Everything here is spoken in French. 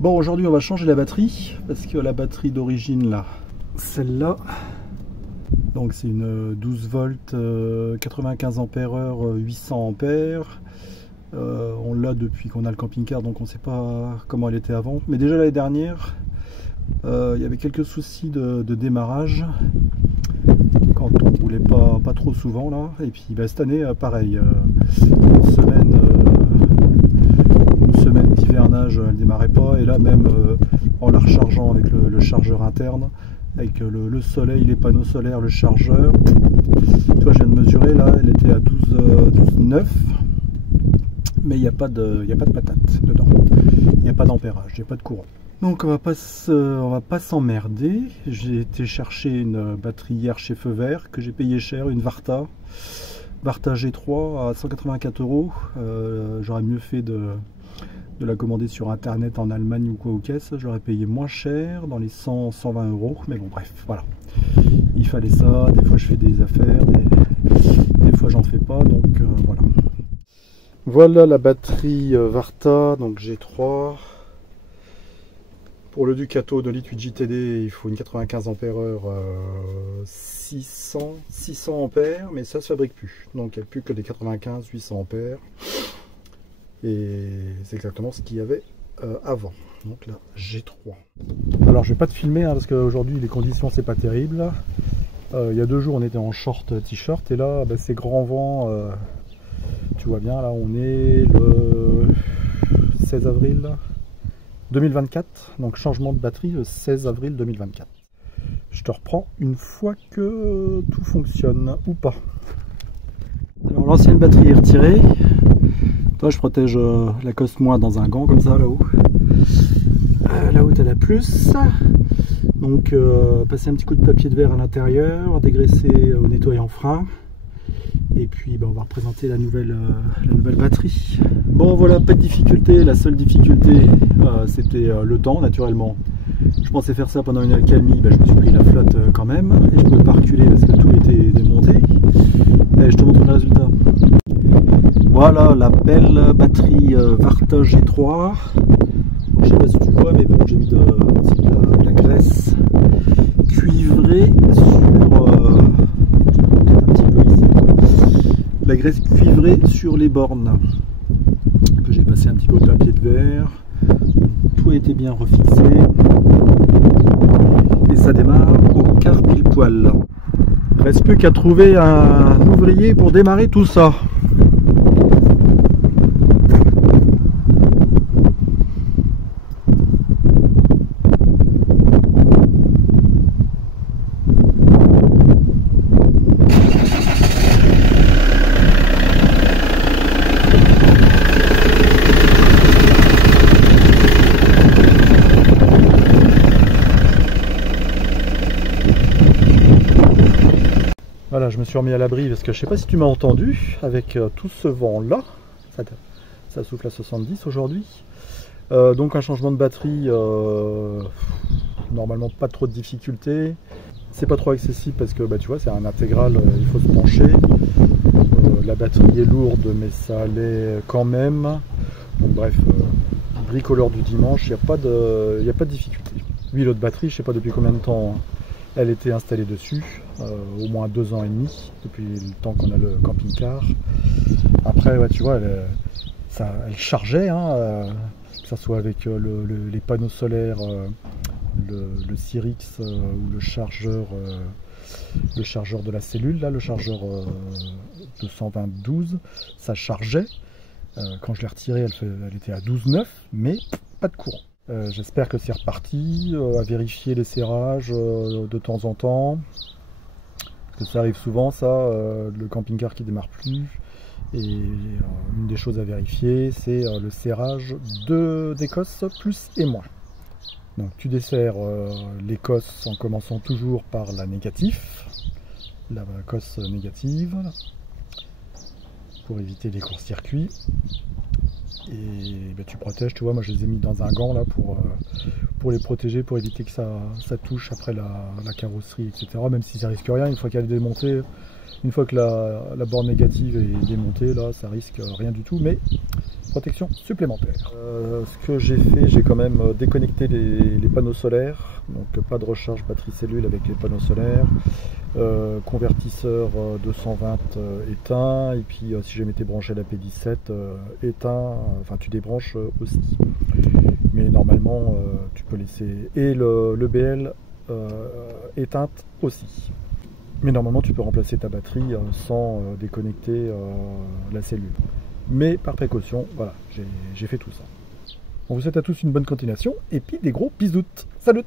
Bon, aujourd'hui on va changer la batterie parce que la batterie d'origine là, celle-là, donc c'est une 12 volts 95 ampères-heure 800 ampères. On l'a depuis qu'on a le camping-car, donc on ne sait pas comment elle était avant, mais déjà l'année dernière il y avait quelques soucis de démarrage quand on roulait pas trop souvent là. Et puis cette année pareil, une semaine d'hivernage elle démarrait pas, et là même en la rechargeant avec le chargeur interne, avec le soleil, les panneaux solaires, le chargeur, tu vois, je viens de mesurer là, elle était à 12,9, mais il n'y a pas de patate dedans, il n'y a pas d'ampérage, il n'y a pas de courant. Donc on va pas s'emmerder. J'ai été chercher une batterie hier chez Feu Vert que j'ai payé cher, une Varta G3 à 184 €. J'aurais mieux fait de la commander sur internet en Allemagne ou quoi aux caisses. J'aurais payé moins cher, dans les 100-120 €. Mais bon, bref, voilà. Il fallait ça. Des fois je fais des affaires, des fois j'en fais pas. Donc voilà. Voilà la batterie Varta, donc G3. Pour le Ducato de litre 8 JTD, il faut une 95 ampères-heure 600 ampères, mais ça ne se fabrique plus. Donc il n'y a plus que des 95-800 ampères. Et c'est exactement ce qu'il y avait avant. Donc là, G3. Alors je vais pas te filmer parce qu'aujourd'hui les conditions c'est pas terrible. Il y a 2 jours on était en short t-shirt, et là c'est grand vent. Tu vois bien, là on est le 16 avril 2024, donc changement de batterie le 16 avril 2024. Je te reprends une fois que tout fonctionne ou pas. Alors l'ancienne batterie est retirée. Toi, je protège la cosse moins dans un gant comme ça là-haut. Là-haut tu as la plus. Donc passer un petit coup de papier de verre à l'intérieur, dégraisser au nettoyant frein. Et puis on va représenter la nouvelle batterie. Bon voilà, pas de difficulté. La seule difficulté c'était le temps, naturellement. Je pensais faire ça pendant une accalmie, je me suis pris la flotte quand même. Et je ne pouvais pas reculer parce que tout était démonté. Et je te montre le résultat. Voilà la belle batterie Varta G3. Je ne sais pas si tu vois, mais bon, j'ai mis de la graisse cuivrée la graisse cuivrée sur les bornes que j'ai passé un petit peu au papier de verre. Tout a été bien refixé et ça démarre au quart pile poil. Il ne reste plus qu'à trouver un ouvrier pour démarrer tout ça. Voilà, je me suis remis à l'abri parce que je sais pas si tu m'as entendu avec tout ce vent là, ça souffle à 70 aujourd'hui. Donc un changement de batterie, normalement pas trop de difficultés. C'est pas trop accessible parce que tu vois, c'est un intégral, il faut se pencher. La batterie est lourde, mais ça allait quand même. Donc bref, bricoleur du dimanche, il n'y a pas de difficulté. Oui, l'autre batterie, je sais pas depuis combien de temps elle était installée dessus, au moins 2 ans et demi, depuis le temps qu'on a le camping-car. Après, tu vois, elle chargeait, que ce soit avec les panneaux solaires, le Cyrix ou le chargeur de la cellule, là, le chargeur 220-12, ça chargeait. Quand je l'ai retiré, elle était à 12,9, mais pas de courant. J'espère que c'est reparti, à vérifier les serrages de temps en temps. Parce que ça arrive souvent, ça, le camping-car qui démarre plus. Et une des choses à vérifier, c'est le serrage des cosses plus et moins. Donc tu desserres les cosses en commençant toujours par la cosse négative, pour éviter les courts-circuits. Et tu protèges, tu vois, moi je les ai mis dans un gant là pour les protéger, pour éviter que ça touche après la carrosserie, etc. Même si ça risque rien, une fois qu'elle est démontée, Une fois que la borne négative est démontée, là, ça risque rien du tout, mais protection supplémentaire. Ce que j'ai fait, j'ai quand même déconnecté les panneaux solaires, donc pas de recharge batterie cellule avec les panneaux solaires, convertisseur 220 éteint, et puis si jamais tu es branché à la P17 éteint, enfin tu débranches aussi. Mais normalement tu peux laisser, et le BL éteinte aussi. Mais normalement tu peux remplacer ta batterie sans déconnecter la cellule. Mais par précaution, voilà, j'ai fait tout ça. On vous souhaite à tous une bonne continuation et puis des gros bisous. Salut!